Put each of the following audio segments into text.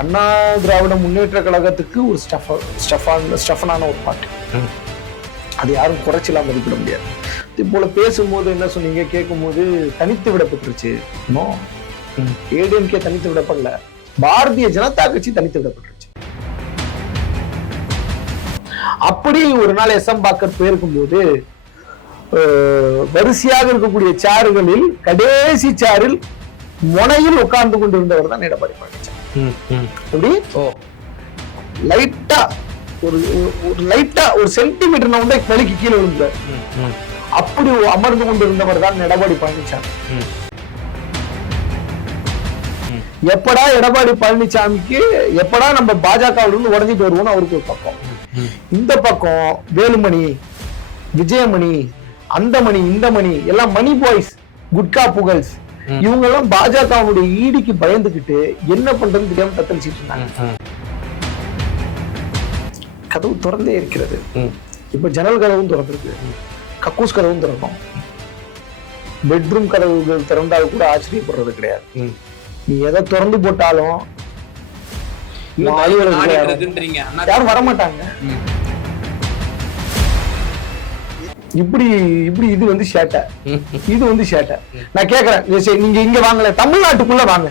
அண்ணா திராவிட முன்னேற்ற கழகத்துக்கு ஒரு ஸ்டஃபனான ஒரு பாட்டு. அது யாரும் குறைச்சலாம் மதிப்பிட முடியாது. இது போல பேசும்போது என்ன சொன்னீங்க, கேட்கும்போது தனித்து விடப்பட்டுருச்சு. ஏடிஎம்கே தனித்து விடப்படல, பாரதிய ஜனதா கட்சி தனித்து விடப்பட்டுருச்சு. அப்படி ஒரு நாள் எஸ் எம் பாக்கர் போயிருக்கும்போது வரிசையாக இருக்கக்கூடிய சாறுகளில் கடைசி சாரில் முனையில் உட்கார்ந்து கொண்டிருந்தவர் தான் எடப்பாடி பழனிசாமி. ஒரு சென்டிமீட்டர் வலிக்கு கீழே விழுந்தார். அப்படி அமர்ந்து கொண்டிருந்தவர் தான் எடப்பாடி பழனிசாமி. எப்படா எடப்பாடி பழனிசாமிக்கு எப்படா நம்ம பாஜகவிலிருந்து உடஞ்சிட்டு வருவோம்னு அவருக்கு ஒரு பக்கம். இந்த பக்கம் வேலுமணி, விஜயமணி, அந்த மணி, இந்த மணி எல்லாம் மணி பாய்ஸ், குட்கா புகழ்ஸ், இவங்க எல்லாம் பாஜகவுடைய ஈடிக்கு பயந்துகிட்டு என்ன பண்றதுன்னு தெரியாம தத்தளிச்சிட்டு இருந்தாங்க. கதவு திறந்தே இருக்கிறது. இப்ப ஜன்னல் கதவும் திறந்திருக்கு, கக்கூஸ் கதவும் திறக்கும். பெட்ரூம் கதவுகள் திறந்தால் கூட ஆச்சரியப்படுறது கிடையாது. நீ எதை திறந்து போட்டாலும் யாரும் வரமாட்டாங்க. இப்படி இது வந்து சேட்டை, இது வந்து சேட்டை. நான் கேக்குறேன், நீங்க இங்க வாங்கல, தமிழ்நாட்டுக்குள்ள வாங்க.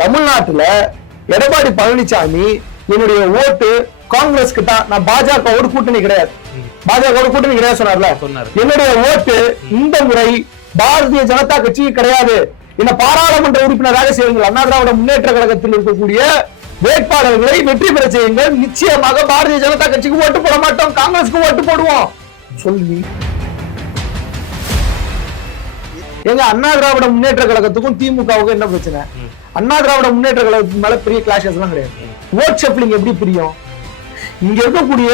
தமிழ்நாட்டுல எடப்பாடி பழனிசாமி என்னுடைய ஓட்டு காங்கிரஸ்க்கு தான், நான் பாஜகவோட கூட்டணி கிடையாது, பாஜகவோட கூட்டணி கிடையாது சொன்னார்ல. என்னுடைய ஓட்டு இந்த முறை பாரதிய ஜனதா கட்சி கிடையாது, என்ன பாராளுமன்ற உறுப்பினராக செய்யுங்கள், அண்ணா திராவிட முன்னேற்ற கழகத்தில் இருக்கக்கூடிய வேட்பாளர்களை வெற்றி பெற செய்யுங்கள், நிச்சயமாக பாரதிய ஜனதா கட்சிக்கு ஓட்டு போட மாட்டோம், காங்கிரஸுக்கு ஓட்டு போடுவோம் சொல்லி. எங்க அண்ணா திராவிட முன்னேற்ற கழகத்துக்கும் திமுகவுக்கும் என்ன பிரச்சனை? அண்ணா திராவிட முன்னேற்ற கழகத்துக்கு மேல பெரிய கிளாஷஸ் எல்லாம் கிடையாது. ஓட் ஷெஃப்லிங் எப்படி பிரியும்? இங்க இருக்கக்கூடிய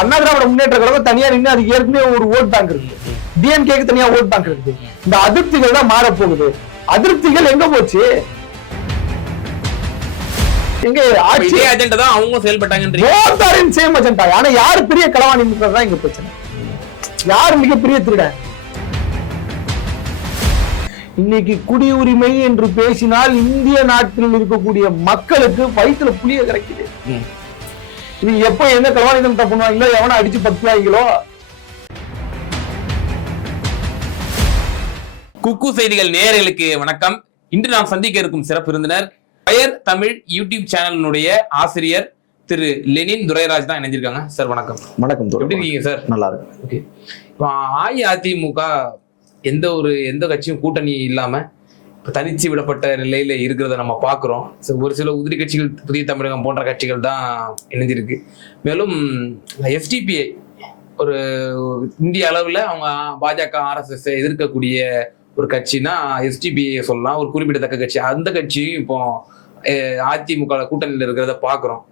அண்ணா திராவிட முன்னேற்ற கழகம் தனியா நின்று அதுக்கு ஏற்கனவே ஒரு ஓட் பேங்க் இருக்கு, டிஎம்கேக்கு தனியா ஓட் பேங்க் இருக்கு. இந்த அதிருப்திகள் தான் மாற போகுது. அதிருப்திகள் எங்க போச்சு? எங்க ஆட்சி அஜெண்டா தான் அவங்க செயல்பட்டாங்க. Same agenda. ஆனா யாரு பெரிய களவாணின்றதுதான் இங்க பிரச்சனை. யாரு மிகப்பெரிய திருடன்? இன்னைக்கு குடியுரிமை என்று பேசினால் இந்திய நாட்டில் இருக்கக்கூடிய மக்களுக்கு வயிற்றுல புளிய கிடைக்குது. நீ எப்ப எந்த களவாணிதம் பண்ணுவாங்களோ, எவனை அடிச்சு பத்துவாங்களோ. குக்கு செய்திகள் நேயர்களுக்கு வணக்கம். இன்று நாம் சந்திக்க இருக்கும் சிறப்பு விருந்தினர் பயர் தமிழ் யூடியூப் சேனலினுடைய ஆசிரியர் திரு லெனின் துரைராஜ் தான் இணைஞ்சிருக்காங்க. சார் வணக்கம். வணக்கம். எப்படி இருக்கீங்க சார்? நல்லா இருக்கு. ஓகே. இப்போ அஇஅதிமுக எந்த கட்சியும் கூட்டணி இல்லாம தனிச்சு விடப்பட்ட நிலையில இருக்கிறத நம்ம பாக்குறோம். ஒரு சில உதிரி கட்சிகள், புதிய தமிழகம் போன்ற கட்சிகள் தான் இணைஞ்சிருக்கு. மேலும் எஸ்டிபிஐ ஒரு இந்திய அளவுல அவங்க பாஜக RSS எதிர்க்கக்கூடிய ஒரு கட்சினா எஸ்டிபிஐ சொல்லலாம், ஒரு குறிப்பிடத்தக்க கட்சி. அந்த கட்சியும் இப்போ அதிமுக கூட்டணியில் இருக்கிறத பாக்குறோம்.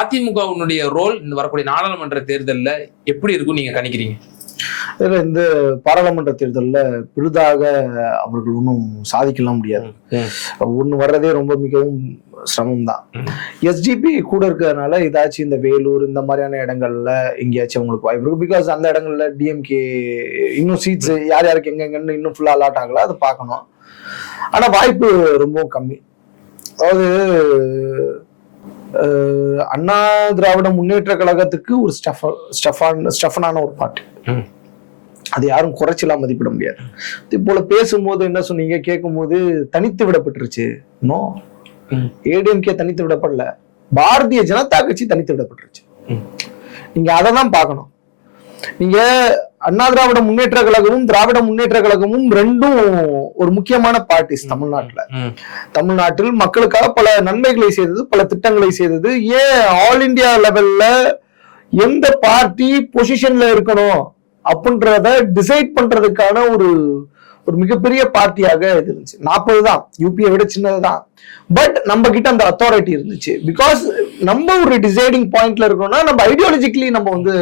அதிமுகவுடைய ரோல் இந்த வரக்கூடிய நாடாளுமன்ற தேர்தலில் எப்படி இருக்கும் நீங்க கணிக்கிறீங்க? இந்த பாராளுமன்ற தேர்தலில் பெரிதாக அவர்கள் ஒன்றும் சாதிக்கலாம் முடியாது. ஒன்று வர்றதே ரொம்ப மிகவும் சிரமம் தான். எஸ்டிபி கூட இருக்கிறதுனால ஏதாச்சும் இந்த வேலூர் இந்த மாதிரியான இடங்கள்ல எங்கேயாச்சும் அவங்களுக்கு வாய்ப்பு இருக்கு. பிகாஸ் அந்த இடங்கள்ல டிஎம்கே இன்னும் சீட்ஸ் யார் யாருக்கு எங்கெங்கன்னு இன்னும் ஃபுல்லா அலாட் ஆகல, அதை பார்க்கணும். ஆனா வாய்ப்பு ரொம்ப கம்மி. அதாவது அண்ணா திராவிட முன்னேற்ற கழகத்துக்கு ஒரு ஸ்டஃபனான ஒரு பாட்டு. அது யாரும் குறைச்சலாம் மதிப்பிட முடியாது. இது போல பேசும்போது என்ன சொன்னீங்க, கேட்கும்போது தனித்து விடப்பட்டுருச்சு. ஏடிஎம்கே தனித்து விடப்படல, பாரதிய ஜனதா கட்சி தனித்து விடப்பட்டுருச்சு. நீங்க அதைதான் பார்க்கணும். நீங்க அண்ணா திராவிட முன்னேற்ற கழகமும் திராவிட முன்னேற்ற கழகமும் ரெண்டும் ஒரு முக்கியமான பார்ட்டிஸ் தமிழ்நாட்டில் மக்களுக்காக பல நன்மைகளை செய்தது, பல திட்டங்களை செய்தது. ஏன் ஆல் இந்தியா லெவல்ல எந்த பார்ட்டி பொசிஷன்ல இருக்கணும் அப்படின்றத டிசைட் பண்றதுக்கான ஒரு மிகப்பெரிய பார்ட்டியாக இது இருந்துச்சு. 40 தான், யூபியை விட சின்னதுதான். பட் நம்ம கிட்ட அந்த அத்தாரிட்டி இருந்துச்சு. பிகாஸ் நம்ம ஒரு டிசைடிங் பாயிண்ட்ல இருக்கோம்னா நம்ம ஐடியாலஜிக்கலி நம்ம வந்து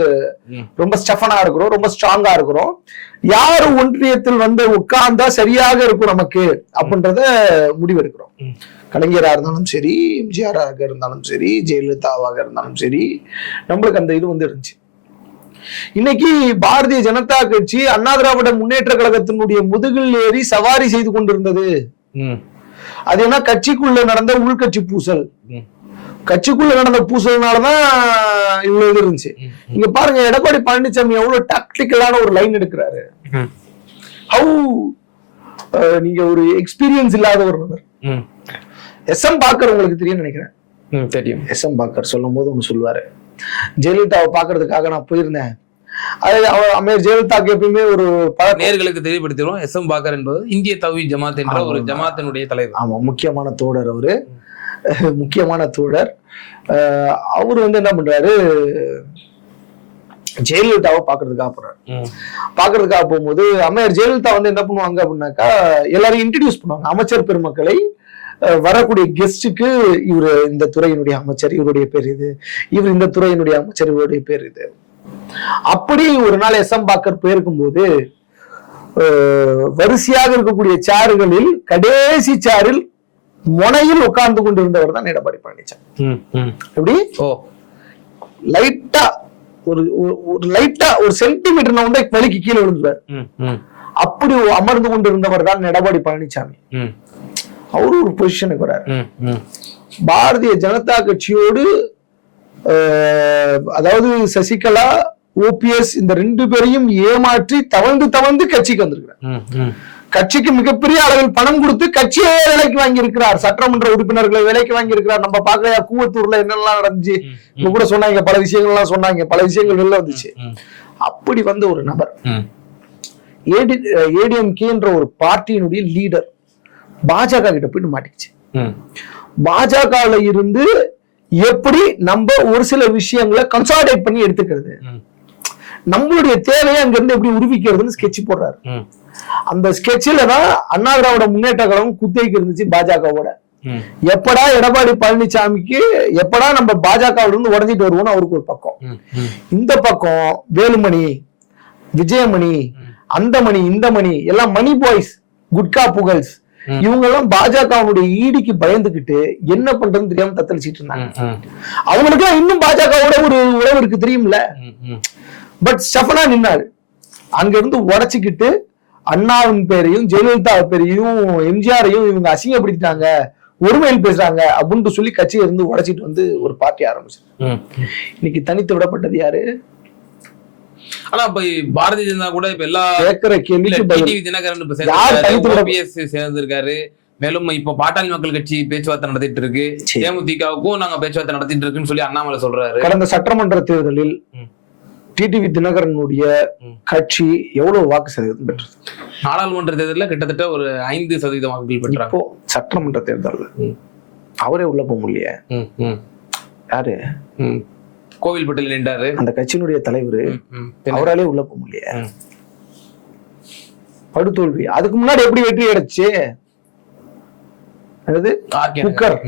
ரொம்ப ஸ்டஃபனா இருக்கிறோம், ரொம்ப ஸ்ட்ராங்கா இருக்கிறோம். யாரு ஒன்றியத்தில் வந்து உட்கார்ந்தா சரியாக இருக்கும் நமக்கு அப்படின்றத முடிவெடுக்கிறோம். கலைஞராக இருந்தாலும் சரி, எம்ஜிஆராக இருந்தாலும் சரி, ஜெயலலிதாவாக இருந்தாலும் சரி, நம்மளுக்கு அந்த இது வந்து இருந்துச்சு. இன்னைக்கு பாரதிய ஜனதா கட்சி அண்ணா திராவிட முன்னேற்ற கழகத்தினுடைய முதுகில் ஏறி சவாரி செய்து கொண்டிருந்தது. அது என்ன, கட்சிக்குள்ள நடந்த உள்கட்சி பூசல். கட்சிக்குள்ள நடந்த பூசல்னாலதான் இவ்வளவு இது இருந்துச்சு. இங்க பாருங்க, எடப்பாடி பழனிசாமி எவ்வளவு டாக்டிக்கலான ஒரு லைன் எடுக்கிறாரு. ஹவு நீங்க ஒரு எக்ஸ்பீரியன்ஸ் இல்லாத ஒரு நபர். எஸ்.எம். பாக்கர் உங்களுக்கு தெரியும் நினைக்கிறேன். தெரியும். எஸ்.எம். பாக்கர் சொல்லும் போது ஒண்ணு சொல்லுவாரு, ஜெயலலிதாவை பாக்குறதுக்காக நான் போயிருந்தேன். அது அவர் ஜெயலலிதாக்கு எப்பயுமே ஒரு நேர்களுக்கு தெரியப்படுத்திடுவோம். எஸ்.எம். பாக்கர் என்பது இந்திய தௌஹீத் ஜமாத் என்ற ஒரு ஜமாத்தினுடைய தலைவர். ஆமா, முக்கியமான தோழர் அவரு, முக்கியமான தோழர். அவரு என்ன பண்றாரு, ஜெயலலிதாவை பாக்குறதுக்காக போறாரு. பாக்குறதுக்காக போகும்போது அம்மையார் ஜெயலலிதா என்ன பண்ணுவாங்க அப்படின்னாக்கா, எல்லாரையும் இன்ட்ரடியூஸ் பண்ணுவாங்க. அமைச்சர் பெருமக்களை வரக்கூடிய கெஸ்டுக்கு, இவரு இந்த துறையினுடைய அமைச்சர், இவருடைய பேர் இது, இவர் இந்த துறையினுடைய அமைச்சர், இவருடைய பேர் இது. அப்படி ஒரு நாள் எஸ்.எம். பாக்கர் போயிருக்கும் போது வரிசையாக இருக்கக்கூடிய சேறுகளில் கடைசி சேரில் முனையில் உட்கார்ந்து கொண்டிருந்தவர் தான் எடப்பாடி பழனிசாமி. எப்படி லைட்டா ஒரு சென்டிமீட்டர் வலிக்கு கீழே விழுந்துவார். அப்படி அமர்ந்து கொண்டிருந்தவர் தான் எடப்பாடி பழனிசாமி. அவரு ஒரு பொசிஷனுக்கு வர்றாரு. பாரதிய ஜனதா கட்சியோடு, அதாவது சசிகலா, ஓபிஎஸ் இந்த 2 பேரையும் ஏமாற்றி தவழ்ந்து கட்சிக்கு வந்திருக்கிறார். கட்சிக்கு மிகப்பெரிய அளவில் பணம் கொடுத்து கட்சியே வேலைக்கு வாங்கி இருக்கிறார். சட்டமன்ற உறுப்பினர்களை வேலைக்கு வாங்கி இருக்கிறார். நம்ம பார்க்கலையா கூவத்தூர்ல என்னெல்லாம் நடந்துச்சு, இப்ப கூட சொன்னாங்க, பல விஷயங்கள்லாம் சொன்னாங்க, பல விஷயங்கள் வெளில வந்துச்சு. அப்படி ஒரு நபர் ஏடிஎம்கே என்ற ஒரு பார்ட்டியினுடைய லீடர் பாஜக கிட்ட போயிட்டு மாட்டிக்கிச்சு. பாஜகல இருந்து எப்படி நம்ம ஒரு சில விஷயங்களை கன்சாலிடேட் பண்ணி எடுத்துக்கிறது, நம்மளுடைய தேவையை அங்க இருந்து எப்படி உருவிக்கிறதுன்னு ஸ்கெட்ச் போடுறாரு. அந்த ஸ்கெட்சில தான் அண்ணா திராவிட முன்னேற்ற கழகம் குத்தகைக்கு இருந்துச்சு பாஜகவோட. எப்படா எடப்பாடி பழனிசாமிக்கு எப்படா நம்ம பாஜகவில இருந்து உடஞ்சிட்டு வருவோம்னு அவருக்கு ஒரு பக்கம். இந்த பக்கம் வேலுமணி, விஜயமணி, அந்த மணி, இந்த மணி எல்லாம் மணி பாய்ஸ், குட்கா புகழ்ஸ், இவங்க எல்லாம் பாஜகவுடைய ஈடிக்கு பயந்துகிட்டு என்ன பண்றதுன்னு தெரியாம தத்தளிச்சிட்டு இருந்தாங்க. அவங்களுக்கு இன்னும் பாஜகவோட ஒரு உறவு இருக்கு தெரியும்ல. பட் ஸ்டெஃபனா நின்னாரு. அங்க இருந்து உடைச்சுக்கிட்டு அண்ணாவின் பேரையும் ஜெயலலிதா பேரையும் எம்ஜிஆரையும் இவங்க அசிங்கப்படுத்திட்டாங்க, ஒருமையில் பேசுறாங்க அப்படின்னு சொல்லி கட்சியை இருந்து உடைச்சிட்டு ஒரு பார்ட்டி ஆரம்பிச்சு. இன்னைக்கு தனித்து விடப்பட்டது யாரு? ஆனா இப்ப பாரதிய ஜனதா கூட இப்ப எல்லா கேட்கிற கேள்விக்கு தினகரன் சேர்ந்திருக்காரு. மேலும் இப்ப பாட்டாளி மக்கள் கட்சி பேச்சுவார்த்தை நடத்திட்டு இருக்கு, தேமுதிகவுக்கும் நாங்க பேச்சுவார்த்தை நடத்திட்டு இருக்குன்னு சொல்லி அண்ணாமலை சொல்றாரு. கடந்த சட்டமன்ற தேர்தலில் டிடிவி தினகரனுடைய கட்சி எவ்வளவு வாக்கு சதவீதம் பெற்றது? நாடாளுமன்ற தேர்தலில் கிட்டத்தட்ட ஒரு 5% வாக்குகள் பெற்றாங்க. இப்போ சட்டமன்ற தேர்தல் அவரே உள்ள போக முடியல. யாரு? கோவில்பட்டில் நின்றாரு அந்த கட்சியினுடைய தலைவர், அவராலே உள்ள போக முடியல. படுதோல்வி. அதுக்கு முன்னாடி எப்படி வெற்றி அடைச்சு? குக்கர்,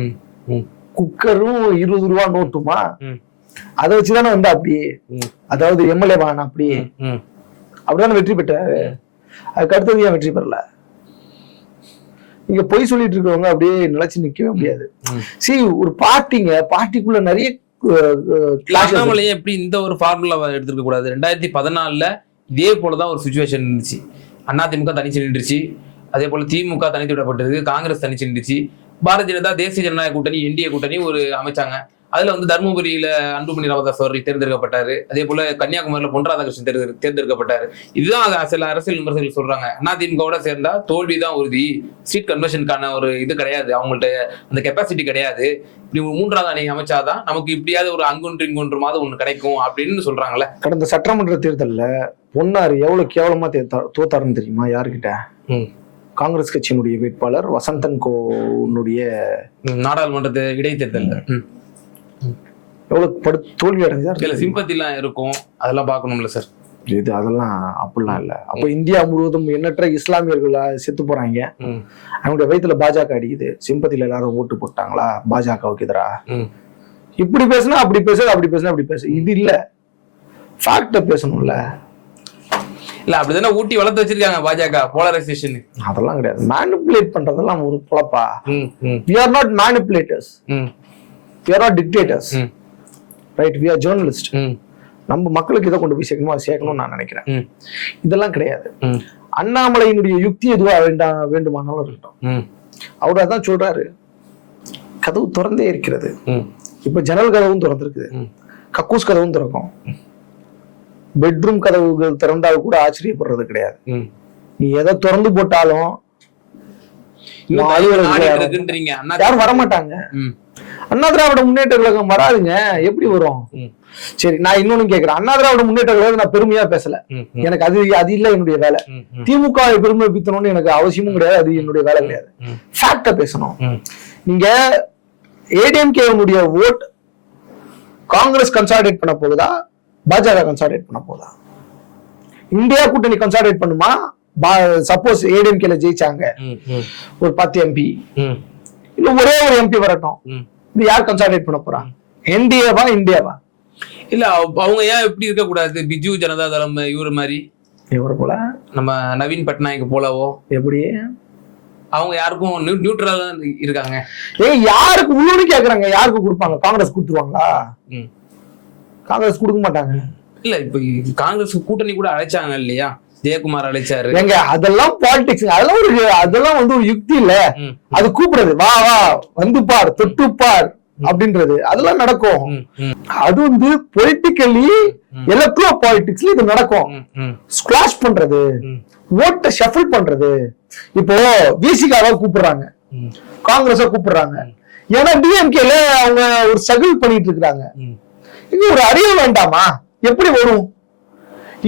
குக்கரும் 20 ரூபா நோட்டுமா, அதை வச்சுதானே அப்படியே, அதாவது எம்எல்ஏ வாங்க அப்படியே அப்படிதானே வெற்றி பெற்றாரு. அதுக்கு அடுத்தது ஏன் வெற்றி பெறல? இங்க பொய் சொல்லிட்டு இருக்கவங்க அப்படியே நிலைச்சு நிக்கவே முடியாது. சரி, ஒரு பார்ட்டிக்குள்ள நிறைய அண்ணாமலையே எப்படி இந்த ஒரு ஃபார்முலா எடுத்துக்க கூடாது. 2014 இதே போலதான் ஒரு சிச்சுவேஷன் இருந்துச்சு. அதிமுக தனிச்சு நின்றுச்சு, அதே போல திமுக தனித்து விடப்பட்டது, காங்கிரஸ் தனிச்சு நின்றுச்சு, பாரதிய ஜனதா தேசிய ஜனநாயக கூட்டணி என்டிஏ கூட்டணி ஒரு அமைச்சாங்க. அதுல தர்மபுரியில அன்புமணி ராமதாஸ் அவர்கள் தேர்ந்தெடுக்கப்பட்டாரு. அதே போல கன்னியாகுமரியில பொன் ராதாகிருஷ்ணன் தேர்ந்தெடுக்கப்பட்டாரு. இதுதான் சில அரசியல் விமர்சகர்கள் சொல்றாங்க. அதிமுகவோட சேர்ந்தா தோல்விதான் உறுதி, சீட் கன்வர்ஷனுக்கான ஒரு இது கிடையாது, அவங்கள்ட்ட அந்த கெப்பாசிட்டி கிடையாது. இப்படி 3வது அணி அமைச்சாதான் நமக்கு இப்படியாவது ஒரு அங்கொன்று இங்கொன்றுமாவது ஒண்ணு கிடைக்கும் அப்படின்னு சொல்றாங்கல்ல. கடந்த சட்டமன்ற தேர்தல்ல பொன்னார் எவ்வளவு கேவலமா தோத்தாருன்னு தெரியுமா? யாருக்கிட்ட? காங்கிரஸ் கட்சியினுடைய வேட்பாளர் வசந்தன் கோனுடைய நாடாளுமன்ற இடைத்தேர்தல் எவ்வளவு தோல்வி அடைஞ்சார். இல்ல சிம்பத்தி எல்லாம் இருக்கும், அதெல்லாம் பாக்கணும்ல சார். இது அதெல்லாம் அப்படிலாம் இல்ல. அப்ப இந்தியா முழுவதும் எண்ணற்ற இஸ்லாமியர்கள் செத்து போறாங்க, அவங்களுடைய வயிற்றுல பாஜக அடிக்குது, சிம்பத்தில எல்லாரும் ஓட்டு போட்டாங்களா பாஜகவுக்கு எதிரா? இப்படி பேசுனா அப்படி பேசுறது, அப்படி பேசுனா அப்படி பேசு. இது இல்ல, ஃபேக்ட பேசணும்ல. இல்ல அப்படிதானே ஊட்டி வளர்த்து வச்சிருக்காங்க பாஜக, போலரைசேஷன். அதெல்லாம் கிடையாது. மேனிபுலேட் பண்றதெல்லாம் ஒரு பொழப்பா? we are not manipulators, we are not dictators, right? we are journalists. நம்ம மக்களுக்கு இதை கொண்டு போய் சேர்க்கணுமோ அதை சேர்க்கணும்னு நான் நினைக்கிறேன். இதெல்லாம் கிடையாது. அண்ணாமலையினுடைய யுக்தி எதுவா வேண்டுமானாலும் இருக்கட்டும். அவர் அதான் சொல்றாரு, கதவு திறந்தே இருக்கிறது, இப்ப ஜன்னல் கதவும் திறந்திருக்குது, கக்கூஸ் கதவும் திறக்கும். பெட்ரூம் கதவுகள் திறந்தால் கூட ஆச்சரியப்படுறது கிடையாது. நீ எதை திறந்து போட்டாலும் யாரும் வரமாட்டாங்க. அண்ணா திராவிட முன்னேற்ற கழகம் வராதுங்க. எப்படி வரும்? சரி, நான் இன்னொன்னு கேக்குறேன். அண்ணா திராவிட முன்னேற்ற கழகம் நான் பெருமையா பேசல, எனக்கு அது இல்ல என்னுடைய வேலை. திமுக பெருமை பித்தணும்னு எனக்கு அவசியமும் கிடையாது, அது என்னுடைய வேலை கிடையாது. ஃபேக்ட பேசணும். நீங்க ஏடிஎம்கேனுடைய ஓட் காங்கிரஸ் கன்சாலிடேட் பண்ண போகுதா, பாஜக கன்சாலிடேட் பண்ண போகுதா? இந்தியா கூட்டணி கன்சாலிடேட் பண்ணுமா? சப்போஸ் ஏடிஎம்கேல ஜெயிச்சாங்க ஒரு 10 எம்பி, இல்ல ஒரே ஒரு எம்பி வரட்டும், இது யார் கன்சாலிடேட் பண்ண போறாங்க? என்டிஏவா இந்தியாவா? இல்ல அவங்க ஏன் எப்படி இருக்க கூடாது? பிஜு ஜனதா தளம் இவரு மாதிரி, இவரு போல, நம்ம நவீன் பட்நாயக் போலவோ, எப்படி அவங்க யாருக்கும் நியூட்ரலா இருக்காங்க. யாருக்கு உள்ளூர் கேக்குறாங்க, யாருக்கு கொடுப்பாங்க? காங்கிரஸ் கொடுத்துருவாங்களா? காங்கிரஸ் கொடுக்க மாட்டாங்க. இல்ல இப்ப காங்கிரஸ் கூட்டணி கூட அழைச்சாங்க இல்லையா, ஜெயக்குமார் அழைச்சாரு. எங்க அதெல்லாம் பாலிடிக்ஸ், அதெல்லாம் வந்து ஒரு யுக்தி இல்ல. அது கூப்பிடுறது, வா வா வந்து பார், தொட்டு பார் அப்படின்றது, அதெல்லாம் நடக்கும். அது வந்து பொலிட்டிக்கலி எலக்ட்ரோ பாலிடிக்ஸ்ல இது நடக்கும். ஸ்குவாஷ் பண்றது, ஓட்ட ஷஃபிள் பண்றது. இப்போ விசிகாவை கூப்பிடுறாங்க, காங்கிரஸ கூப்பிடுறாங்க, ஏன்னா டிஎம்கேல அவங்க ஒரு ஸ்ட்ரகிள் பண்ணிட்டு இருக்காங்க. இது ஒரு அறிவு வேண்டாமா? எப்படி வரும்?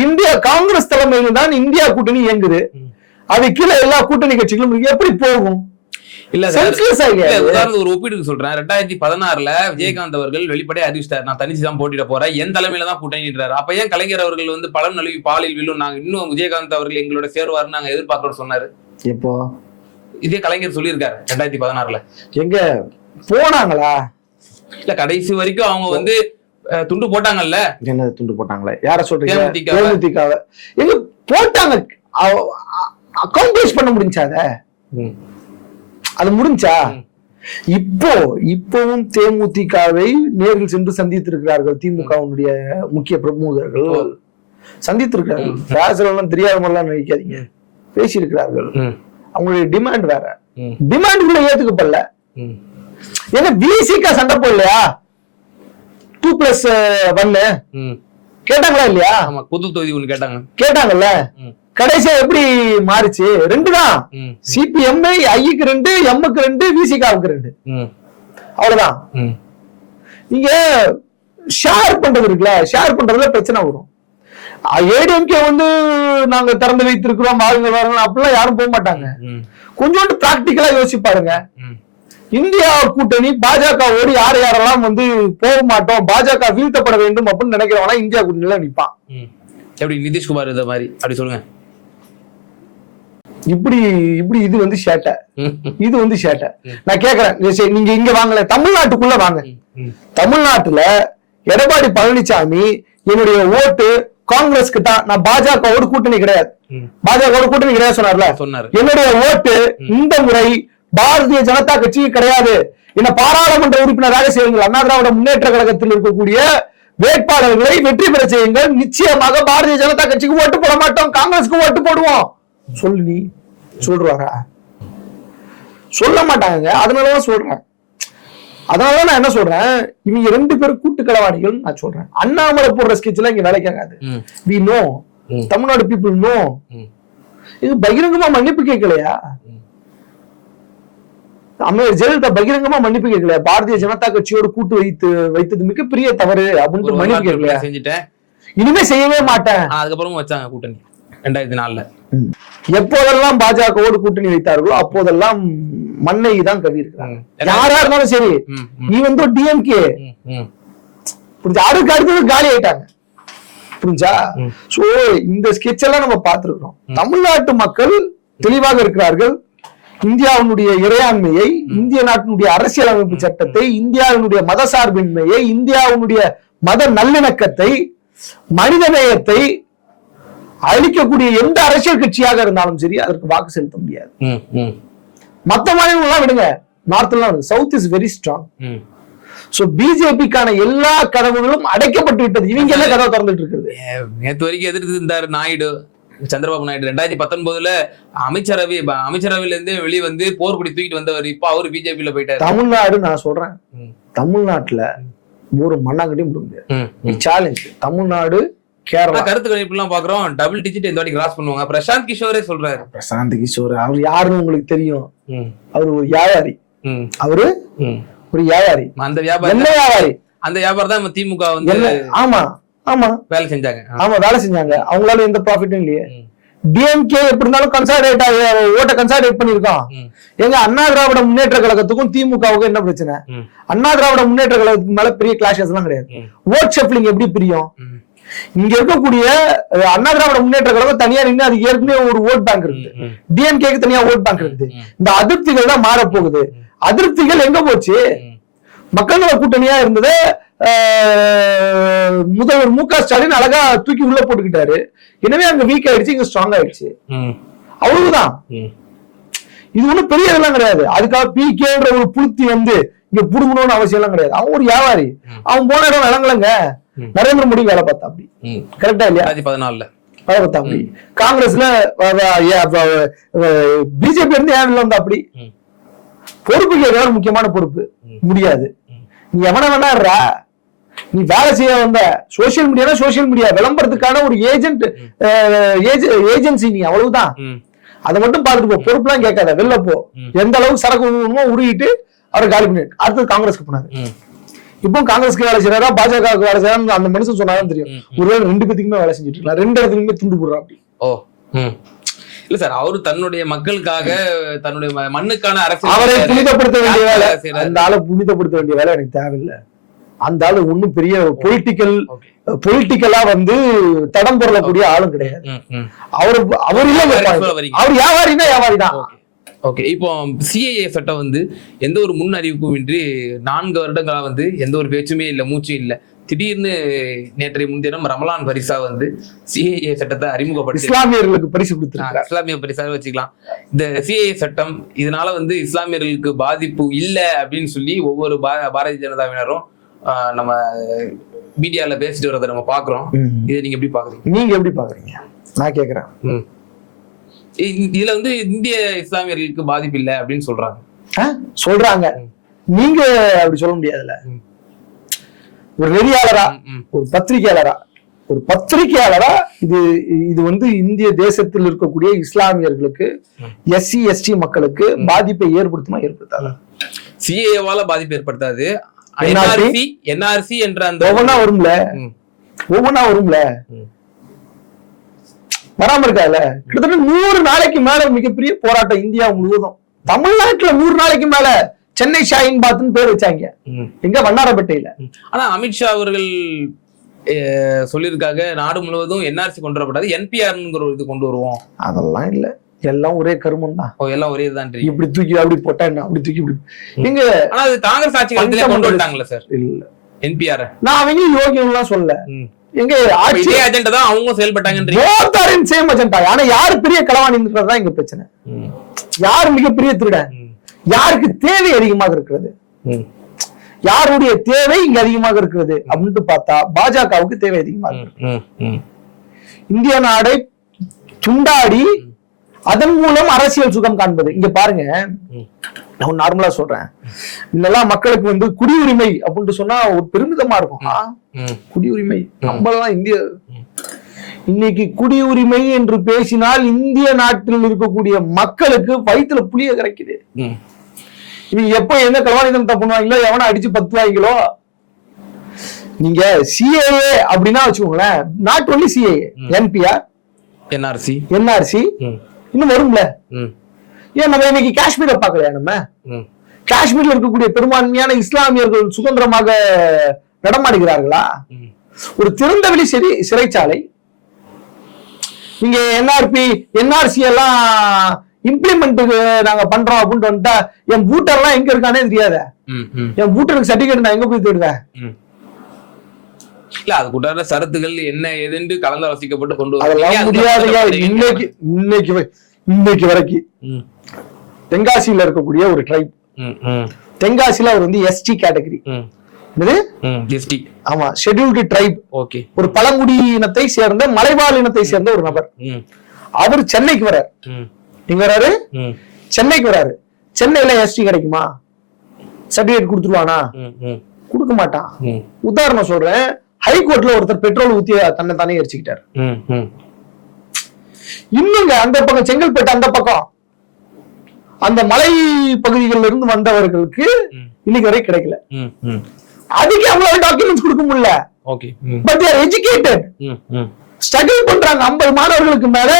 இந்தியா காங்கிரஸ் தலைமையில் தான் இந்தியா கூட்டணி இயங்குது, அது கீழே எல்லா கூட்டணி கட்சிகளும் எப்படி போகும்? இல்ல உதாரணத்துக்கு ஒரு ஒப்பீடுக்கு சொல்றேன். 2016 விஜயகாந்த் அவர்கள் வெளிப்படையா அறிவிச்சிட்டாரு, நான் தனிச்சு தான் போட்டிட போறேன், என் தலைமையில தான் கூட்டணின்றாரு. அப்ப ஏன் கலைஞர் அவர்கள் வந்து பழம் நழுவி பாலில் வில்லும், நாங்க இன்னும் விஜயகாந்த் அவர்கள் எங்களோட சேருவாருன்னு நாங்க எதிர்பார்க்கறோம் சொன்னாரு? இப்போ இதே கலைஞர் சொல்லியிருக்காரு 2016. எங்க போனாங்களா? இல்ல கடைசி வரைக்கும் அவங்க வந்து துண்டு போட்டாங்கல்ல. என்ன துண்டு போட்டாங்களே? யார சொல்றீங்க? தேமுதிகவை எங்க போட்டாங்க? அக்கம்ப்ளிஷ் பண்ண முடிஞ்சா? அது முடிஞ்சா? இப்பவும் தேமுதிகவை நேரில் சென்று சந்தித்திருக்கிறார்கள். திமுகவுடைய முக்கிய பிரமுகர்கள் சந்தித்திருக்கிறார்கள். பேசுறவங்க தெரியாத மாதிரிலாம் நினைக்காதீங்க, பேசியிருக்கிறார்கள். அவங்களுடைய டிமாண்ட் வேற, டிமாண்டுக்குள்ள ஏத்துக்கப்படல. ஏன்னா விசிகா சண்டை போடலையா? 2+1 கேட்டாங்களா இல்லையா? புது தொகுதி ஒண்ணு கேட்டாங்கல்ல. கடைசியா எப்படி மாறிச்சு? 2 தான். சிபிஎம் ஐக்கு 2, எம்முக்கு 2, விசிகாவுக்கு 2, அவ்வளவுதான். நீங்க ஷேர் பண்றது இருக்குல்ல, ஷேர் பண்றதுல பிரச்சனை வரும். ஏடிஎம்கே வந்து நாங்க திறந்து வைத்திருக்கிறோம், வாருங்க வாருங்க அப்படிலாம் யாரும் போக மாட்டாங்க. கொஞ்சோண்டு பிராக்டிக்கலா யோசிச்சு பாருங்க. இந்தியா கூட்டணி பாஜகவோடு யார் யாரெல்லாம் வந்து போக மாட்டோம், பாஜக வீழ்த்தப்பட வேண்டும் அப்படின்னு நினைக்கிறவனா இந்தியா கூட்டணியில நிப்பான். எப்படி நிதிஷ்குமார் இந்த மாதிரி அப்படி சொல்லுங்க. இப்படி இது வந்து சேட்டை, இது வந்து சேட்டை. நான் கேக்குறேன், நீங்க இங்க வாங்கல, தமிழ்நாட்டுக்குள்ள வாங்க. தமிழ்நாட்டுல எடப்பாடி பழனிசாமி என்னுடைய ஓட்டு காங்கிரஸ்க்கு தான், நான் பாஜகவோடு கூட்டணி கிடையாது, பாஜகவோட கூட்டணி கிடையாது சொன்னார்ல. என்னுடைய ஓட்டு இந்த முறை பாரதிய ஜனதா கட்சி கிடையாது, என்ன பாராளுமன்ற உறுப்பினராக செய்யுங்கள், அண்ணா திராவிட முன்னேற்ற கழகத்தில் இருக்கக்கூடிய வேட்பாளர்களை வெற்றி பெற செய்யுங்கள், நிச்சயமாக பாரதிய ஜனதா கட்சிக்கு ஓட்டு போட மாட்டோம், காங்கிரஸுக்கு ஓட்டு போடுவோம் சொல்லு. நீ சொல்றாரா? சொல்ல மாட்டாங்க. அதனாலதான் சொல்றேன். அதனாலதான் நான் என்ன சொல்றேன், இவங்க 2 பேரும் கூட்டு களவாணிகள் நான் சொல்றேன். அண்ணாமலை போடுற ஸ்கெட்ச்ல இங்க வேலைக்கு ஆகாது. We know, Tamil Nadu people know. இது பகிரங்கமா மன்னிப்பு கேட்கலையா? ஜெயலலிதா பகிரங்கமா மன்னிப்பு கேட்கலையா? பாரதிய ஜனதா கட்சியோட கூட்டு வைத்தது மிகப்பெரிய தவறு அப்படின்னு மன்னிப்பு கேட்கலையா? செஞ்சுட்டேன், இனிமே செய்யவே மாட்டேன். அதுக்கப்புறம் வச்சாங்க கூட்டணி 2004. எப்போதெல்லாம் பாஜகவோடு கூட்டணி வைத்தார்களோ அப்போதெல்லாம் மண்ணை தான் கவி இருக்கிறாங்க. யாரா இருந்தாலும் சரி, நீ வந்து டிஎம்கே புரிஞ்சா, அதுக்கு அடுத்தது காலி ஆயிட்டாங்க. புரிஞ்சா? சோ இந்த ஸ்கெட்ச் எல்லாம் நம்ம பார்த்திருக்கிறோம். தமிழ்நாட்டு மக்கள் தெளிவாக இருக்கிறார்கள். இந்தியாவினுடைய இறையாண்மையை, இந்திய நாட்டினுடைய அரசியலமைப்பு சட்டத்தை, இந்தியாவினுடைய மத சார்பின்மையை, இந்தியாவினுடைய மத நல்லிணக்கத்தை, மனிதநேயத்தை அழிக்கக்கூடிய எந்த அரசியல் கட்சியாக இருந்தாலும் சரி அதற்கு வாக்கு செலுத்த முடியாது. மத்த மாநிலங்கள்லாம் விடுங்க, நார்த்லாம் south is very strong. So பிஜேபிக்கான எல்லா கதவுகளும் அடைக்கப்பட்டு விட்டது. இவங்க எல்லாம் கதவை திறந்துட்டு இருக்குது. நேற்று வரைக்கும் எதிர்த்து இருந்தாரு நாயுடு, சந்திரபாபு நாயுடு. 2019 அமைச்சரவையில இருந்தே வெளியே வந்து போர்க்குடி தூக்கிட்டு வந்தவர். இப்ப அவரு பிஜேபியில போயிட்டாரு. தமிழ்நாடு நான் சொல்றேன், தமிழ்நாட்டுல ஒரு மண்ணாங்கட்டியும் விட முடியாது. சேலஞ்ச் தமிழ்நாடு, கேரளா. கருத்து கணிப்பு எல்லாம் பாக்குறோம், டபுள் டிஜிட் இந்த வாட்டி கிராஸ் பண்ணுவாங்க. பிரசாந்த் கிஷோரே சொல்றாரு. பிரசாந்த் கிஷோர் அவர் யாருன்னு உங்களுக்கு தெரியும்? அவர் ஒரு வியாபாரி. அவரு ஒரு வியாபாரி. அந்த வியாபாரி என்ன வியாபாரி? அந்த வியாபாரம் தான் திமுக வந்து ஆமா ஆமா வேலை செஞ்சாங்க. ஆமா வேலை செஞ்சாங்க. அவங்களால எந்த ப்ராஃபிட்டும் இல்லையே. டிஎம்கே எப்படி இருந்தாலும் கன்சாலிடேட் ஓட்ட கன்சாலிடேட் பண்ணிருக்கோம். எங்க அண்ணா திராவிட முன்னேற்ற கழகத்துக்கும் திமுகவுக்கும் என்ன பிரச்சனை? அண்ணா திராவிட முன்னேற்ற கழகத்துக்கு மேல பெரிய கிளாஷஸ் எல்லாம் கிடையாது. ஓட் ஷெஃப்லிங் எப்படி பிரியும்? இங்க இருக்கக்கூடிய அண்ணா திராவிட முன்னேற்ற கழகம் தனியா நின்று அதுக்கு ஏற்கனவே ஒரு ஓட் பேங்க் இருக்குது. டிஎம்கேக்கு தனியா ஓட் பேங்க் இருக்குது. இந்த அதிருப்திகள் தான் மாற போகுது. அதிருப்திகள் எங்க போச்சு? மக்கள் நல கூட்டணியா இருந்தது முதல்வர் மு க ஸ்டாலின் அழகா தூக்கி உள்ள போட்டுக்கிட்டாரு. எனவே அங்க வீக் ஆயிடுச்சு, இங்க ஸ்ட்ராங் ஆயிடுச்சு. அவ்வளவுதான். இது ஒண்ணும் பெரிய இதெல்லாம் கிடையாது. அதுக்காக பிகேன்ற ஒரு புளுத்தி வந்து இங்க புடுங்கணும்னு அவசியம் எல்லாம் கிடையாது. அவன் ஒரு வியாபாரி. அவன் போன இடம் விளங்கலங்க. நரேந்திர மோடி வேலை பார்த்தா அப்படி கரெக்டா இல்லையா? 2014 வேலை பார்த்தா அப்படி. காங்கிரஸ்ல பிஜேபி இருந்து ஏன் வந்தா அப்படி? பொறுப்பு கேட்க முக்கியமான பொறுப்பு முடியாது. நீ எவன வேணாடுறா, நீ வேலை செய்ய வந்த சோசியல் மீடியா, சோசியல் மீடியா விளம்பரத்துக்கான ஒரு ஏஜென்சி நீ, அவ்வளவுதான். அதை மட்டும் பார்த்துட்டு போ, பொறுப்புலாம் கேட்காத, வெளில போ. எந்த அளவுக்கு சரக்கு உருகிட்டு அவரை காலி பண்ணி அடுத்தது காங்கிரஸ்க்கு போனாரு. இப்போ காங்கிரஸ்க்கு வேலை செய்யறாரா பாஜகவுக்கு வேலை செய்யறாரு அந்த மனுஷன் சொன்னாதான் தெரியும். ஒருவேளை ரெண்டு பேத்துக்குமே வேலை செஞ்சுட்டு இருக்கலாம், ரெண்டு இடத்துலயுமே துண்டு போடுறா அப்படி. இல்ல சார், அவரு தன்னுடைய மக்களுக்காக தன்னுடைய மண்ணுக்கான அரசு அவரை புனிதப்படுத்த வேண்டிய வேலை, அந்த ஆளை புனிதப்படுத்த வேண்டிய வேலை எனக்கு தேவையில்லை. அந்த ஆளு ஒன்னும் பெரிய பொலிட்டிக்கலா வந்து தடம் பொருளக்கூடிய ஆளும் கிடையாது. அவர் இல்ல, அவர் வியாபாரினா வியாபாரி தான். ஓகே, இப்போ சிஏஏ சட்டம் வந்து எந்த ஒரு முன் அறிவிப்பும் இன்றி 4 வருடங்களா வந்து எந்த ஒரு பேச்சுமே இல்லை, மூச்சும் இல்லை. திடீர்னு நேற்றைய முன்தினம் ரமலான் பரிசா வந்து சிஏஏ சட்டத்தை அறிமுகப்படுத்தி இஸ்லாமியர்களுக்கு பரிசு கொடுத்திருக்காங்க. இஸ்லாமிய பரிசாக வச்சுக்கலாம். இந்த சிஏஏ சட்டம் இதனால வந்து இஸ்லாமியர்களுக்கு பாதிப்பு இல்லை அப்படின்னு சொல்லி ஒவ்வொரு பாரதிய ஜனதாவினரும் நம்ம மீடியால பேசிட்டு வரதை நம்ம பாக்குறோம். இதை நீங்க எப்படி பாக்குறீங்க? நீங்க எப்படி பாக்குறீங்க? நான் கேக்குறேன். இதுல வந்து இந்திய இஸ்லாமியர்களுக்கு பாதிப்பு இல்லை அப்படின்னு சொல்றாங்க. நீங்க அப்படி சொல்ல முடியாதுல்ல. ஒரு நெறியாளரா, ஒரு பத்திரிகையாளரா இது வந்து இந்திய தேசத்தில் இருக்கக்கூடிய இஸ்லாமியர்களுக்கு, எஸ்சி எஸ்டி மக்களுக்கு பாதிப்பை ஏற்படுத்துமா ஏற்படுத்தாது? சிஏஏவால பாதிப்பு ஏற்படுத்தாது. என்ஆர்சி என்ற அந்த ஒவ்வொன்னா வரும்ல வராம இருக்காதுல. கிட்டத்தட்ட 100 நாளைக்கு மேல மிகப்பெரிய போராட்டம் இந்தியா முழுவதும். தமிழ்நாட்டுல 100 நாளைக்கு மேல சென்னை ஷாயின் பாத்னு பேர் வச்சாங்க. எங்க? வண்ணாரப்பேட்டையில. ஆனா அமித்ஷா அவர்கள் சொல்லியிருக்காங்க நாடு முழுவதும் என்ஆர்சி கொண்டு வரப்படாது, என்பிஆர்ங்கிற ஒரு இது கொண்டு வருவோம். அதெல்லாம் இல்ல, எல்லாம் ஒரே கருமம் தான். எல்லாம் ஒரே தான். இப்படி தூக்கி அப்படி போட்டா என்ன, அப்படி தூக்கி இப்படி. நீங்க ஆனா அது காங்கிரஸ் ஆட்சி காலத்துல கொண்டு வந்துட்டாங்கல்ல சார்? இல்ல, என்பிஆர் நான் அவங்க யோகியம் சொல்ல. எங்க ஆட்சி அஜெண்டா தான் அவங்க செயல்பட்டாங்க. Same agenda. ஆனா யாரு பெரிய களவாணின்றதுதான் இங்க பிரச்சனை. யாரு மிகப்பெரிய திருடன், யாருக்கு தேவை அதிகமாக இருக்கிறது, யாருடைய தேவை இங்க அதிகமாக இருக்கிறது அப்படின்ட்டு பார்த்தா பாஜகவுக்கு தேவை அதிகமாக இருக்கு. இந்திய நாடை துண்டாடி அதன் மூலம் அரசியல் சுகம் காண்பது. இங்க பாருங்க, நான் நார்மலா சொல்றேன். இதெல்லாம் மக்களுக்கு வந்து குடியுரிமை அப்படின்ட்டு சொன்னா ஒரு பெருமிதமா இருக்கும். குடியுரிமை நம்மளாம் இந்திய இன்னைக்கு குடியுரிமை என்று பேசினால் இந்திய நாட்டில் இருக்கக்கூடிய மக்களுக்கு வயிற்றுல புளிய கிடைக்குது. இவங்க எப்ப எந்த களவாணிதம் பண்ணுவாங்களோ, எவனை அடிச்சு 10 ரூபாய்ங்களோ. நீங்க சிஏஏ அப்படின்னா வச்சுக்கோங்களேன், not only CAA, NPR, NRC இன்னும் வரும்ல. ஏன் நம்ம இன்னைக்கு காஷ்மீரை பார்க்கலையா? நம்ம காஷ்மீர்ல இருக்கக்கூடிய பெரும்பான்மையான இஸ்லாமியர்கள் சுதந்திரமாக நடமாடுகிறார்களா? ஒரு திறந்தவெளி சிறைச்சாலை. நீங்க என்ஆர்சி எல்லாம் இம்ப்ளிமெண்ட் நாங்க பண்றோம் அப்படின்னு வந்துட்டா என் பூட்டர் எல்லாம் எங்க இருக்கானே தெரியாத. என் பூட்டருக்கு சர்டிபிகேட் நான் எங்க போய் தேடுவேன்? இல்ல, அது கூட்டான சரத்துகள் என்ன ஏதென்று கலந்து ஆலோசிக்கப்பட்டு கொண்டு அதெல்லாம் முடியாதுங்க. இன்னைக்கு வரைக்கும் தென்காசியில இருக்கக்கூடிய ஒரு ட்ரைப், தென்காசியில அவர் வந்து எஸ்டி கேட்டகரி, ஆமா ஷெட்யூல்டு ட்ரைப், ஒரு பழங்குடி இனத்தை சேர்ந்த மலைவாழ் இனத்தை சேர்ந்த ஒரு நபர். அவர் சென்னைக்கு வராரு. எங்க வராரு? சென்னைக்கு வராரு. சென்னையில எஸ்டி கிடைக்குமா? சர்டிபிகேட் கொடுத்துருவானா? கொடுக்க மாட்டான். உதாரணம் சொல்றேன், ஹைகோர்ட்ல ஒருத்தர் பெட்ரோல் ஊத்தி தன்னை தானே எரிச்சுக்கிட்டாரு. இன்னுங்க அந்த பக்கம் செங்கல்பட்டு அந்த பக்கம் அந்த மலை பகுதிகளில் இருந்து வந்தவர்களுக்கு இன்னைக்கு வரை கிடைக்கல. அதுக்கு அவங்களால டாக்குமெண்ட்ஸ் கொடுக்க முடியல. But they are educated. Struggle பண்றாங்க. 50 மாணவர்களுக்கு மேல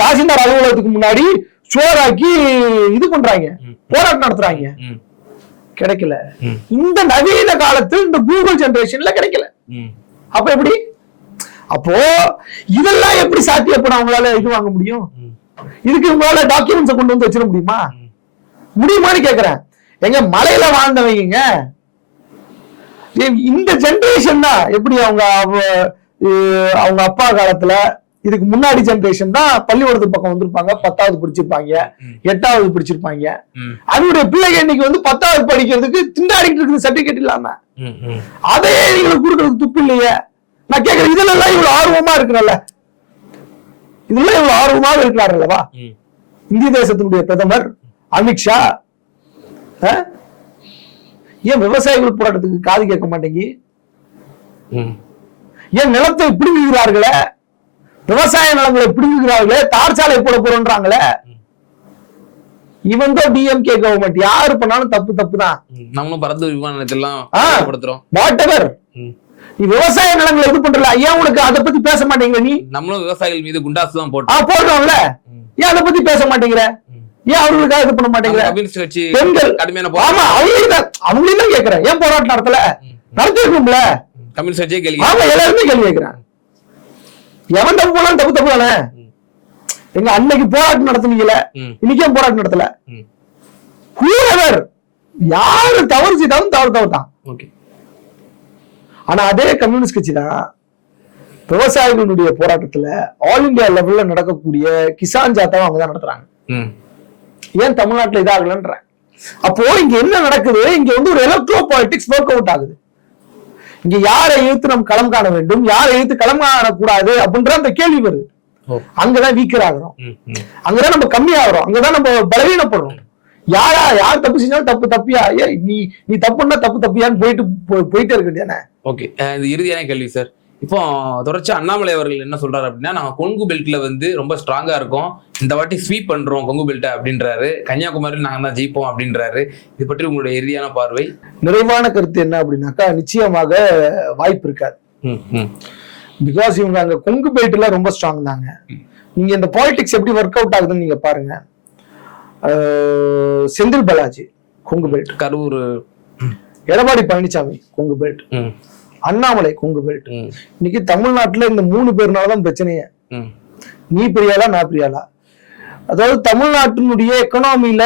தாசில்தார் அலுவலகத்துக்கு முன்னாடி சோறாக்கி இது பண்றாங்க, போராட்டம் நடத்துறாங்க. கிடைக்கல. இந்த நவீன காலத்தில் இந்த கூகுள் ஜெனரேஷன்ல கிடைக்கல. அப்ப எப்படி? அப்போ இதெல்லாம் எப்படி சாத்தியப்படும்? அவங்களால இது வாங்க முடியும்? இதுக்கு உங்களால டாக்குமெண்ட்ஸ் கொண்டு வந்து வச்சிட முடியுமா? முடியுமான்னு கேக்குறேன். எங்க மலையில வாழ்ந்தவங்க இந்த ஜெனரேஷன் தான் எப்படி அவங்க அப்பா காலத்துல இதுக்கு முன்னாடி ஜெனரேஷன் தான் பள்ளிக்கூடத்து பக்கம் வந்திருப்பாங்க, 10வது படிச்சிருப்பாங்க, 8வது படிச்சிருப்பாங்க. அதனுடைய பிள்ளைங்க இன்னைக்கு வந்து 10வது படிக்கிறதுக்கு திண்டாடிட்டு இருக்குது சர்டிபிகேட் இல்லாம. அதையே நீங்களுக்கு கொடுக்கறதுக்கு துப்பு இல்லையே. நான் கேட்கிறேன், இதெல்லாம் இவ்வளவு ஆர்வமா இருக்கிறல்ல, இதெல்லாம் இவ்வளவு ஆர்வமாக இருக்கிறார் அல்லவா இந்திய தேசத்தினுடைய பிரதமர் அமித்ஷா? ஏன் விவசாயிகள் போராட்டத்துக்கு காது கேட்க மாட்டேங்கி? ஏன் நிலத்தை பிடுங்குகிறார்களே, விவசாய நிலங்களை பிடுங்குகிறார்களே, தார் சாலை போட போறோன்றாங்களே? இவன் தான் டிஎம்கே கவர்மெண்ட். யாரு பண்ணாலும் தப்பு தப்பு தான். நம்மளும் பறந்து விமானத்தெல்லாம் வாட் எவர். நீ விவசாய நிலங்களை இது பண்றல, ஏன் உனக்கு அதை பத்தி பேச மாட்டேங்கிற? நீ நம்மளும் விவசாயிகள் மீது குண்டாசு தான் போடுறோம்ல, ஏன் அதை பத்தி பேச மாட்டேங்கிற? ஏன் அவங்களுக்காக இது பண்ண மாட்டேங்கிற? பெண்கள் ஆமா அவங்களையும் தான் கேட்கிறேன், ஏன் போராட்டம் நடத்தல? நடத்திருக்கும்ல. கம்யூனிஸ்ட் கட்சியே கேள்வி. ஆமா, எல்லாருமே கேள்வி கேட்கிறேன். எவன் தப்பு போனாலும் தப்பு தப்பு தானே. எங்க அன்னைக்கு போராட்டம் நடத்துனீங்கல, இன்னைக்கு ஏன் போராட்டம் நடத்தல? யாரு தவறு செய்தாலும் தவறு தான். ஆனா அதே கம்யூனிஸ்ட் கட்சி தான் விவசாயிகளுடைய போராட்டத்துல ஆல் இந்தியா லெவல்ல நடக்கக்கூடிய கிசான் ஜாத்தாவை அவங்க தான் நடத்துறாங்க. ஏன் தமிழ்நாட்டுல இதாகலன்ற? அப்போ இங்க என்ன நடக்குது? இங்க வந்து ஒரு எலக்ட்ரோ பாலிடிக்ஸ் ஒர்க் அவுட் ஆகுது. இங்க யாரை எதிர்த்து நம்ம களம் காண வேண்டும், யாரை எதிர்த்து களம் காணக்கூடாது அப்படின்ற அந்த கேள்வி வருது. அங்கதான் வீக்கர் ஆகிறோம், அங்கதான் நம்ம கம்மியாகிறோம், அங்கதான் நம்ம பலவீனப்படுறோம். யார் தப்பு செஞ்சாலும் தப்பு தப்பியா, நீ தப்புன்னா தப்பு தப்பியான்னு போயிட்டே இருக்க. ஓகே, இது இறுதியான கேள்வி சார். இப்போ தொடர்ச்சி அண்ணாமலை அவர்கள் என்ன சொல்றாரு அப்படின்னா, நாங்க கொங்கு பெல்ட்ல வந்து ரொம்ப ஸ்ட்ராங்கா இருக்கோம், இந்த வாட்டி ஸ்வீப் பண்றோம் கொங்கு பெல்ட் அப்படின்றாரு. கன்னியாகுமரியில் நாங்க தான் ஜெயிப்போம் அப்படின்றாரு. இது பற்றி உங்களுடைய இறுதியான பார்வை? நிறைவான கருத்து என்ன அப்படின்னாக்கா, நிச்சயமாக வாய்ப்பு இருக்காது. பிகாஸ் இவங்க அங்க கொங்கு பெல்ட்ல ரொம்ப ஸ்ட்ராங் தாங்க. நீங்க இந்த பாலிடிக்ஸ் எப்படி ஒர்க் அவுட் ஆகுதுன்னு நீங்க பாருங்க. Senthil Balaji Kongu belt, Karur Edappadi Palaniswami Kongu belt, Annamalai Kongu belt. இன்னைக்கு தமிழ்நாட்டுல இந்த 3 பேர்னாலதான் பிரச்சனையே. நீ பெரியாளா நான் பெரியாளா? அதாவது தமிழ்நாட்டினுடைய எக்கனாமில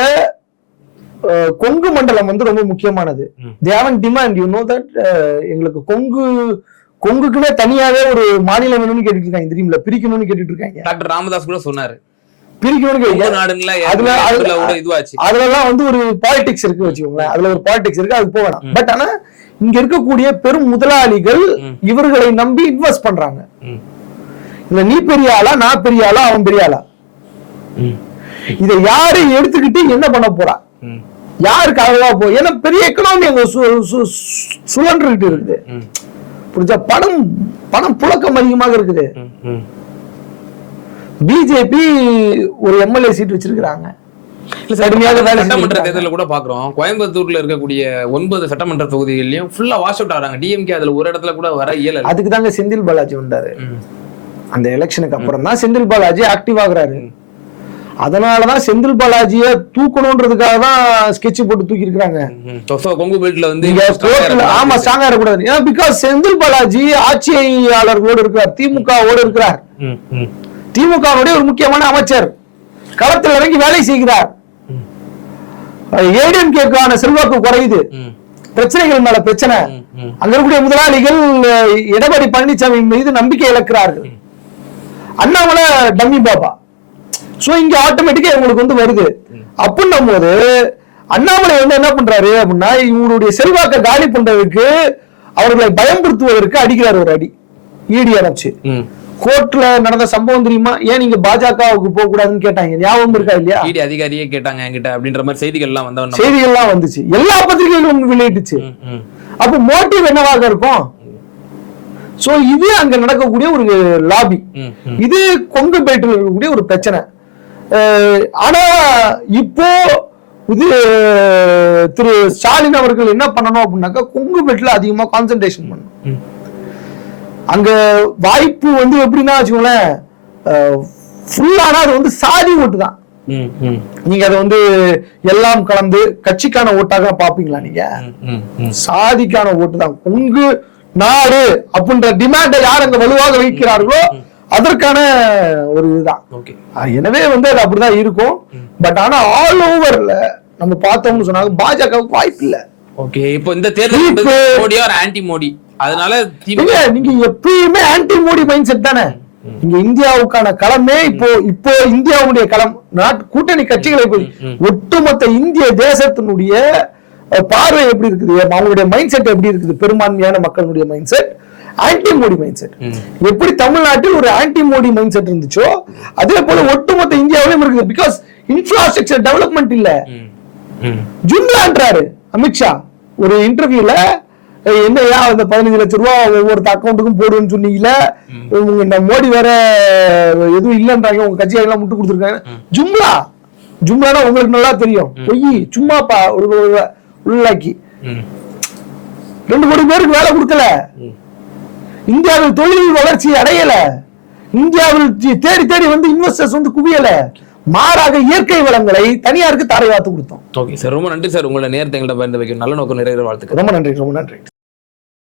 கொங்கு மண்டலம் வந்து ரொம்ப முக்கியமானது. தேவன் டிமாண்ட், யூ நோ தட். எங்களுக்கு கொங்குக்குமே தனியாவே ஒரு மாநிலம் வேணும்னு கேட்டுட்டு இருக்காங்க, தெரியுமில்ல? பிரிக்கணும்னு கேட்டுட்டு இருக்காங்க. டாக்டர் ராமதாஸ் கூட சொன்னாரு அதுலலாம் வந்து ஒரு பாலிடிக்ஸ் இருக்கு வச்சுக்கோங்களேன். அதுல ஒரு பாலிடிக்ஸ் இருக்கு, அது போகலாம். பட் ஆனா இங்க இருக்கக்கூடிய பெரும் முதலாளிகள் இவர்களை நம்பி இன்வெஸ்ட் பண்றாங்க. இல்ல நீ பெரிய ஆளா நான் பெரிய ஆளா அவன் பெரிய ஆளா, இதை யாரு எடுத்துக்கிட்டு என்ன பண்ண போறா, யாருக்கு அழகா போ? ஏன்னா பெரிய எக்கனாமி அங்க சுழன்றுகிட்டு இருக்குது. புரிஞ்சா? பணம் புழக்கம் அதிகமாக இருக்குது. பிஜேபி ஒரு எம்எல்ஏ சீட் வச்சிருக்காங்க. சட்டமன்ற தேர்தலில் கூட பாக்குறோம், கோயம்புத்தூர்ல இருக்கக்கூடிய 9 சட்டமன்ற தொகுதிகளிலும் ஃபுல்லா வாஷ் அவுட் ஆறாங்க. டிஎம்கே அதுல ஒரு இடத்துல கூட வர இயல. அதுக்கு தாங்க செந்தில் பாலாஜி வந்தாரு. அந்த எலெக்ஷனுக்கு அப்புறம் தான் செந்தில் பாலாஜி ஆக்டிவ் ஆகுறாரு. அதனாலதான் செந்தில் பாலாஜிய தூக்கணும்ன்றதுக்காக தான் ஸ்கெட்ச் போட்டு தூக்கி இருக்காங்க. கொங்கு பெல்ட்ல வந்து ஆமா ஸ்ட்ராங்கா இருக்கக்கூடாது. ஏன்னா பிகாஸ் செந்தில் பாலாஜி ஆட்சியாளர்களோடு இருக்கிறார், திமுகவோடு இருக்கிறார். திமுகவுடைய ஒரு முக்கியமான அமைச்சர் களத்தில் இறங்கி வேலை செய்கிறார். ஏடிஎம்கேக்கான செல்வாக்கு குறையுது, பிரச்சனைகள் மேல பிரச்சனை. அங்க இருக்கக்கூடிய முதலாளிகள் எடப்பாடி பழனிசாமி மீது நம்பிக்கை இழக்கிறார்கள். அண்ணாமலை டம்மி பாபா. சோ இங்க ஆட்டோமேட்டிக்கா இவங்களுக்கு வந்து வருது. அப்படின்னும் போது அண்ணாமலை வந்து என்ன பண்றாரு அப்படின்னா, இவங்களுடைய செல்வாக்கை காலி பண்றதுக்கு, அவர்களை பயன்படுத்துவதற்கு அடிக்கிறார் ஒரு அடி. ஈடி அணைச்சு கோர்ட்ல நடந்த சம்பவம் தெரியுமா? ஏன் நீங்க பாஜகவுக்கு போக கூடாதுன்னு கேட்டாங்க, ஞாபகம் இருக்கா இல்லையா? இடி அதிகாரியே கேட்டாங்க என்கிட்ட அப்படின்ற மாதிரி செய்திகள் எல்லாம் வந்தவன செய்திகள்லாம் வந்துச்சு, எல்லா பத்திரிகைகளும் வெளியிட்டுச்சு. அப்ப மோட்டிவ் என்னவாக இருக்கும்? சோ இது அங்க நடக்கக்கூடிய ஒரு லாபி, இது கொங்கு பெல்ட்ல இருக்கக்கூடிய ஒரு பிரச்சனை. ஆனா இப்போ இது திரு ஸ்டாலின் அவர்கள் என்ன பண்ணணும் அப்படின்னாக்கா, கொங்கு பெல்ட்ல அதிகமா கான்சென்ட்ரேஷன் பண்ணணும். அங்க வாய்ப்பு வந்து எப்படின்னா வச்சுக்கோங்களேன், ஃபுல்லானா அது வந்து சாதி ஓட்டு தான். நீங்க அதை வந்து எல்லாம் கலந்து கட்சிக்கான ஓட்டாக பாப்பீங்களா? நீங்க சாதிக்கான ஓட்டு தான். கொங்கு நாடு அப்படின்ற டிமாண்டை யார் அங்க வலுவாக வைக்கிறார்களோ அதற்கான ஒரு இதுதான். எனவே வந்து அது அப்படிதான் இருக்கும். பட் ஆனா ஆல் ஓவர்ல நம்ம பார்த்தோம்னு சொன்னாங்க பாஜகவுக்கு வாய்ப்பு இல்ல. ஓகே, இப்போ இந்த தேர்தல் மோடி ஆர் ஆன்டி மோடி, அதனால நீங்க எப்பயுமே ஆன்டி மோடி மைண்ட் செட் தானே. இங்க இந்தியாவுக்கான களமே இப்போ இந்தியாவுடைய களம் கூட்டணி கட்சிகளை ஒட்டுமொத்த இந்திய தேசத்தினுடைய பார்வை எப்படி இருக்குது, அவங்களுடைய மைண்ட் செட் எப்படி இருக்குது, பெரும்பான்மையான மக்களுடைய mind set anti Modi mind set. எப்படி தமிழ்நாட்டில் ஒரு ஆன்டி மோடி மைண்ட் செட் இருந்துச்சோ அதே போல ஒட்டுமொத்த இந்தியாவிலும் இருக்குது. பிகாஸ் இன்ஃப்ராஸ்ட்ரக்சர் டெவலப்மெண்ட் இல்ல. ஜும்லான்றாரு அமித்ஷா ஒரு இன்டர்வியூல, என்னையா அந்த 15 லட்சம் ரூபாய் ஒவ்வொரு அக்கௌண்ட்டுக்கும் போடுன்னு சொன்னீங்கல்ல, உங்க மோடி வேற எதுவும் இல்லைன்றாங்க, உங்க கட்சியெல்லாம் முட்டு கொடுத்துருக்காங்க. ஜும்லானா உங்களுக்கு நல்லா தெரியும், பொய் சும்மாப்பா ஒரு உள்ளாக்கி 2 கோடி பேருக்கு வேலை கொடுக்கல, இந்தியாவில் தொழில் வளர்ச்சி அடையல, இந்தியாவில் தேடி தேடி வந்து இன்வெஸ்டர்ஸ் வந்து குவியல, மாறாக இயற்கை வளங்களை தனியாருக்கு தாரை வாத்து கொடுத்தோம். ஓகே சார், ரொம்ப நன்றி சார், உங்களோட நேரத்தை எங்கள்கிட்ட பகிர்ந்து வைக்கும் நல்ல நோக்கம் நிறைய வாழ்த்துக்கள். ரொம்ப நன்றி, ரொம்ப நன்றி.